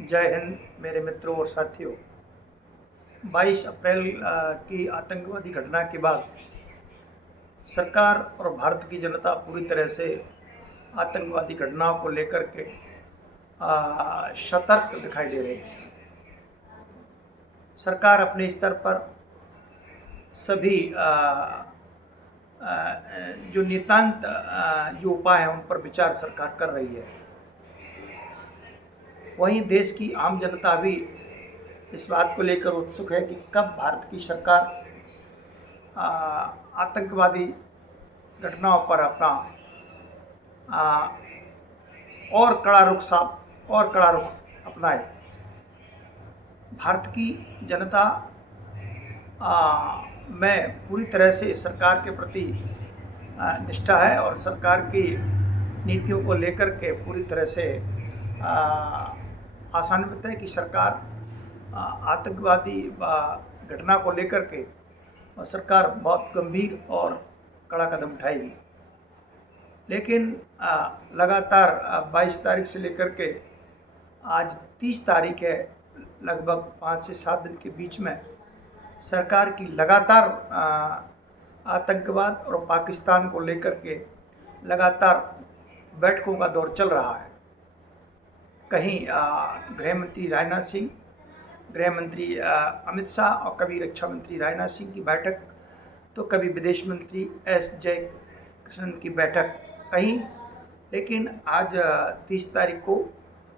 जय हिंद मेरे मित्रों और साथियों। 22 अप्रैल की आतंकवादी घटना के बाद सरकार और भारत की जनता पूरी तरह से आतंकवादी घटनाओं को लेकर के सतर्क दिखाई दे रही है। सरकार अपने स्तर पर सभी जो नितांत जो उपाय हैं उन पर विचार सरकार कर रही है। वहीं देश की आम जनता भी इस बात को लेकर उत्सुक है कि कब भारत की सरकार आतंकवादी घटनाओं पर अपना और कड़ा रुख अपनाए। भारत की जनता में पूरी तरह से सरकार के प्रति निष्ठा है और सरकार की नीतियों को लेकर के पूरी तरह से आशान्वित है कि सरकार आतंकवादी घटना को लेकर के सरकार बहुत गंभीर और कड़ा कदम उठाएगी। लेकिन लगातार 22 तारीख से लेकर के आज 30 तारीख है, लगभग 5 से 7 दिन के बीच में सरकार की लगातार आतंकवाद और पाकिस्तान को लेकर के लगातार बैठकों का दौर चल रहा है। कहीं गृह मंत्री राजनाथ सिंह, गृह मंत्री अमित शाह और कभी रक्षा मंत्री राजनाथ सिंह की बैठक, तो कभी विदेश मंत्री एस जयकिशन की बैठक कहीं। लेकिन आज 30 तारीख को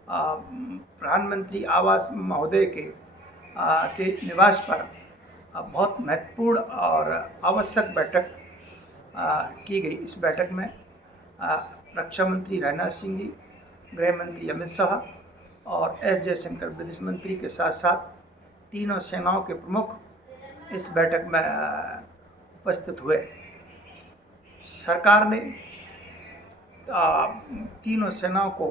प्रधानमंत्री आवास महोदय के निवास पर बहुत महत्वपूर्ण और आवश्यक बैठक की गई। इस बैठक में रक्षा मंत्री राजनाथ सिंह जी, गृह मंत्री अमित शाह और एस जयशंकर विदेश मंत्री के साथ साथ तीनों सेनाओं के प्रमुख इस बैठक में उपस्थित हुए। सरकार ने तीनों सेनाओं को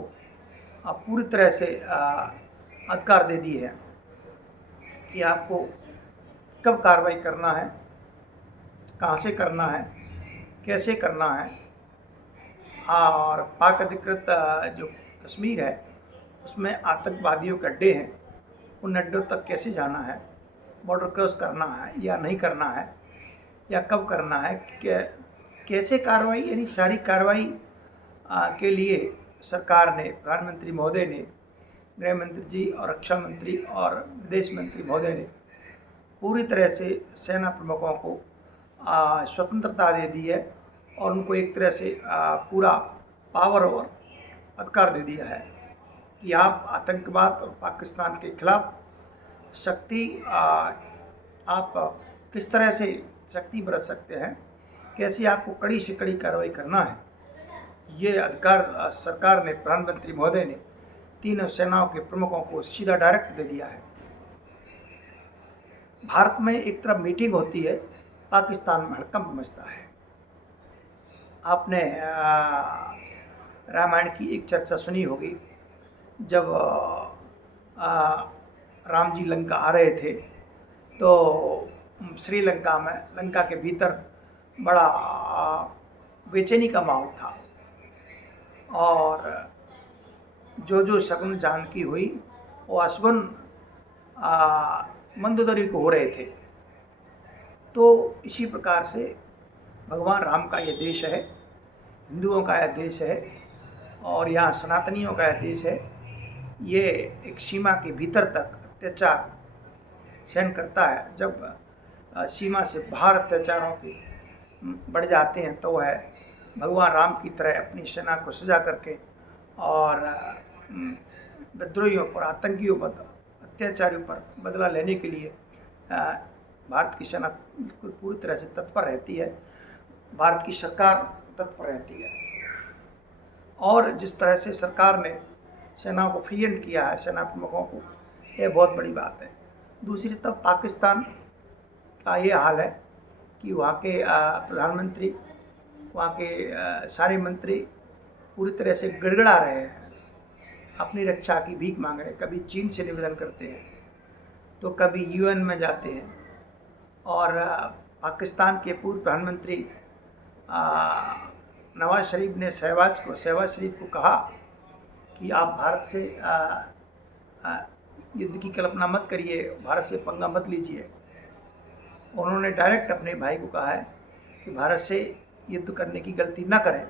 पूरी तरह से अधिकार दे दिए हैं कि आपको कब कार्रवाई करना है, कहाँ से करना है, कैसे करना है, और पाक अधिकृत जो कश्मीर है उसमें आतंकवादियों के अड्डे हैं, उन अड्डों तक कैसे जाना है, बॉर्डर क्रॉस करना है या नहीं करना है, या कब करना है, कैसे कार्रवाई, यानी सारी कार्रवाई के लिए सरकार ने, प्रधानमंत्री महोदय ने, गृह मंत्री जी और रक्षा मंत्री और विदेश मंत्री महोदय ने पूरी तरह से सेना प्रमुखों को स्वतंत्रता दे दी है और उनको एक तरह से पूरा पावर और अधिकार दे दिया है कि आप आतंकवाद और पाकिस्तान के खिलाफ शक्ति आप किस तरह से शक्ति बरत सकते हैं, कैसे आपको कड़ी से कड़ी कार्रवाई करना है। ये अधिकार सरकार ने, प्रधानमंत्री महोदय ने तीनों सेनाओं के प्रमुखों को सीधा डायरेक्ट दे दिया है। भारत में एक तरफ मीटिंग होती है, पाकिस्तान में हड़कंप मचता है। आपने रामायण की एक चर्चा सुनी होगी, जब राम जी लंका आ रहे थे तो श्रीलंका में, लंका के भीतर बड़ा बेचैनी का माहौल था और जो शगुन जानकी हुई वो अशगुन मंदोदरी को हो रहे थे। तो इसी प्रकार से भगवान राम का यह देश है, हिंदुओं का यह देश है और यहाँ सनातनियों का यह देश है। ये एक सीमा के भीतर तक अत्याचार सहन करता है। जब सीमा से बाहर अत्याचारों के बढ़ जाते हैं तो वह भगवान राम की तरह अपनी सेना को सजा करके और विद्रोहियों पर, आतंकियों पर, अत्याचारियों पर बदला लेने के लिए भारत की सेना बिल्कुल पूरी तरह से तत्पर रहती है, भारत की सरकार तत्पर रहती है। और जिस तरह से सरकार ने सेनाओं को फ्री हैंड किया है, सेना प्रमुखों को, यह बहुत बड़ी बात है। दूसरी तरफ पाकिस्तान का ये हाल है कि वहाँ के प्रधानमंत्री, वहाँ के सारे मंत्री पूरी तरह से गिड़गिड़ा रहे हैं, अपनी रक्षा की भीख मांग रहे हैं। कभी चीन से निवेदन करते हैं तो कभी यूएन में जाते हैं। और पाकिस्तान के पूर्व प्रधानमंत्री नवाज शरीफ ने शहबाज शरीफ को कहा कि आप भारत से युद्ध की कल्पना मत करिए, भारत से पंगा मत लीजिए। उन्होंने डायरेक्ट अपने भाई को कहा है कि भारत से युद्ध करने की गलती न करें।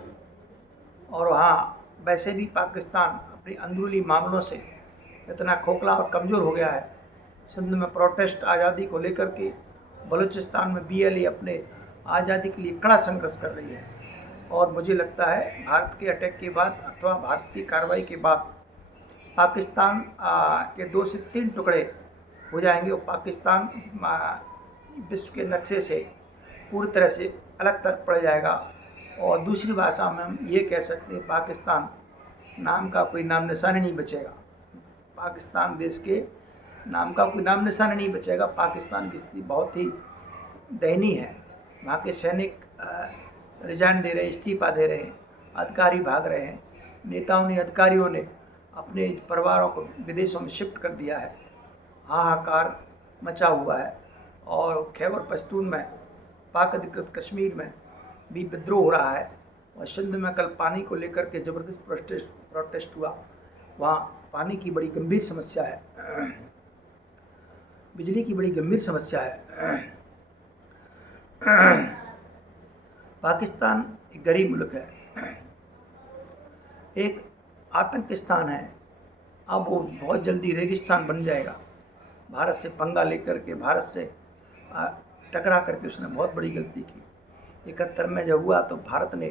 और वहाँ वैसे भी पाकिस्तान अपने अंदरूनी मामलों से इतना खोखला और कमज़ोर हो गया है। सिंध में प्रोटेस्ट आज़ादी को लेकर के, बलूचिस्तान में BLA अपने आज़ादी के लिए कड़ा संघर्ष कर रही है। और मुझे लगता है भारत के अटैक के बाद अथवा भारत की कार्रवाई के बाद पाकिस्तान के 2 से 3 टुकड़े हो जाएंगे और पाकिस्तान विश्व के नक्शे से पूरी तरह से अलग तक पड़ जाएगा। और दूसरी भाषा में हम ये कह सकते हैं, पाकिस्तान नाम का कोई नाम निशान नहीं बचेगा। पाकिस्तान देश के नाम का कोई नाम निशान नहीं बचेगा। पाकिस्तान की स्थिति बहुत ही दयनीय है। वहाँ के सैनिक रिजाइन दे रहे हैं, इस्तीफा दे रहे हैं, अधिकारी भाग रहे हैं, नेताओं ने, अधिकारियों ने अपने परिवारों को विदेशों में शिफ्ट कर दिया है। हाहाकार मचा हुआ है। और खैबर पख्तून में, पाक अधिकृत कश्मीर में भी विद्रोह हो रहा है। और सिंध में कल पानी को लेकर के ज़बरदस्त प्रोटेस्ट हुआ। वहाँ पानी की बड़ी गंभीर समस्या है, बिजली की बड़ी गंभीर समस्या है। पाकिस्तान एक गरीब मुल्क है, एक आतंक स्थान है। अब वो बहुत जल्दी रेगिस्तान बन जाएगा। भारत से पंगा लेकर के, भारत से टकरा करके उसने बहुत बड़ी गलती की। 71 में जब हुआ तो भारत ने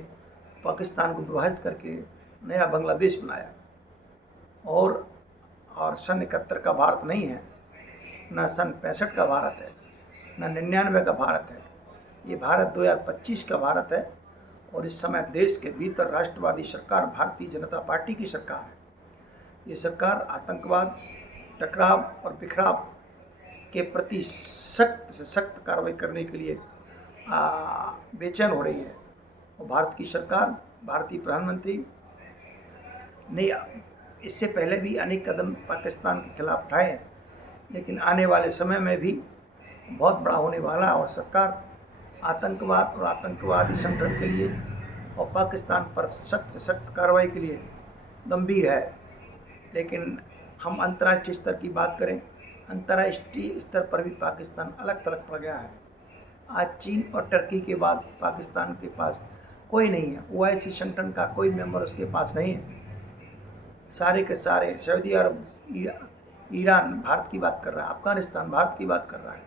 पाकिस्तान को विभाजित करके नया बांग्लादेश बनाया। और सन 71 का भारत नहीं है, ना सन 65 का भारत है, ना 99 का भारत है। ये भारत 2025 का भारत है। और इस समय देश के भीतर राष्ट्रवादी सरकार भारतीय जनता पार्टी की सरकार है। ये सरकार आतंकवाद, टकराव और बिखराव के प्रति सख्त से सख्त कार्रवाई करने के लिए बेचैन हो रही है। और भारत की सरकार, भारतीय प्रधानमंत्री ने इससे पहले भी अनेक कदम पाकिस्तान के खिलाफ उठाए हैं, लेकिन आने वाले समय में भी बहुत बड़ा होने वाला है। और सरकार आतंकवाद और आतंकवादी संगठन के लिए और पाकिस्तान पर सख्त से सख्त कार्रवाई के लिए गंभीर है। लेकिन हम अंतर्राष्ट्रीय स्तर की बात करें, अंतर्राष्ट्रीय स्तर पर भी पाकिस्तान अलग थलग पड़ गया है। आज चीन और टर्की के बाद पाकिस्तान के पास कोई नहीं है। OIC संगठन का कोई मेंबर उसके पास नहीं है। सारे के सारे सऊदी अरब, ईरान भारत की बात कर रहा है, अफगानिस्तान भारत की बात कर रहा है,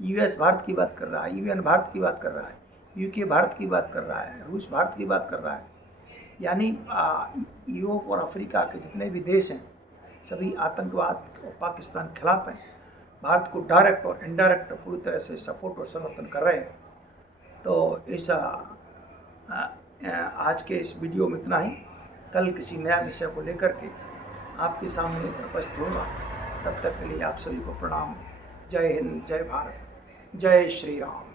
US भारत की बात कर रहा है, UN भारत की बात कर रहा है, UK भारत की बात कर रहा है, रूस भारत की बात कर रहा है। यानी यूरोप और अफ्रीका के जितने भी देश हैं, सभी आतंकवाद और पाकिस्तान के खिलाफ हैं। भारत को डायरेक्ट और इनडायरेक्ट पूरी तरह से सपोर्ट और समर्थन कर रहे हैं। तो इस आज के इस वीडियो में इतना ही। कल किसी नया विषय को लेकर के आपके सामने उपस्थित होगा। तब तक के लिए आप सभी को प्रणाम। जय हिंद, जय भारत, जय श्री राम।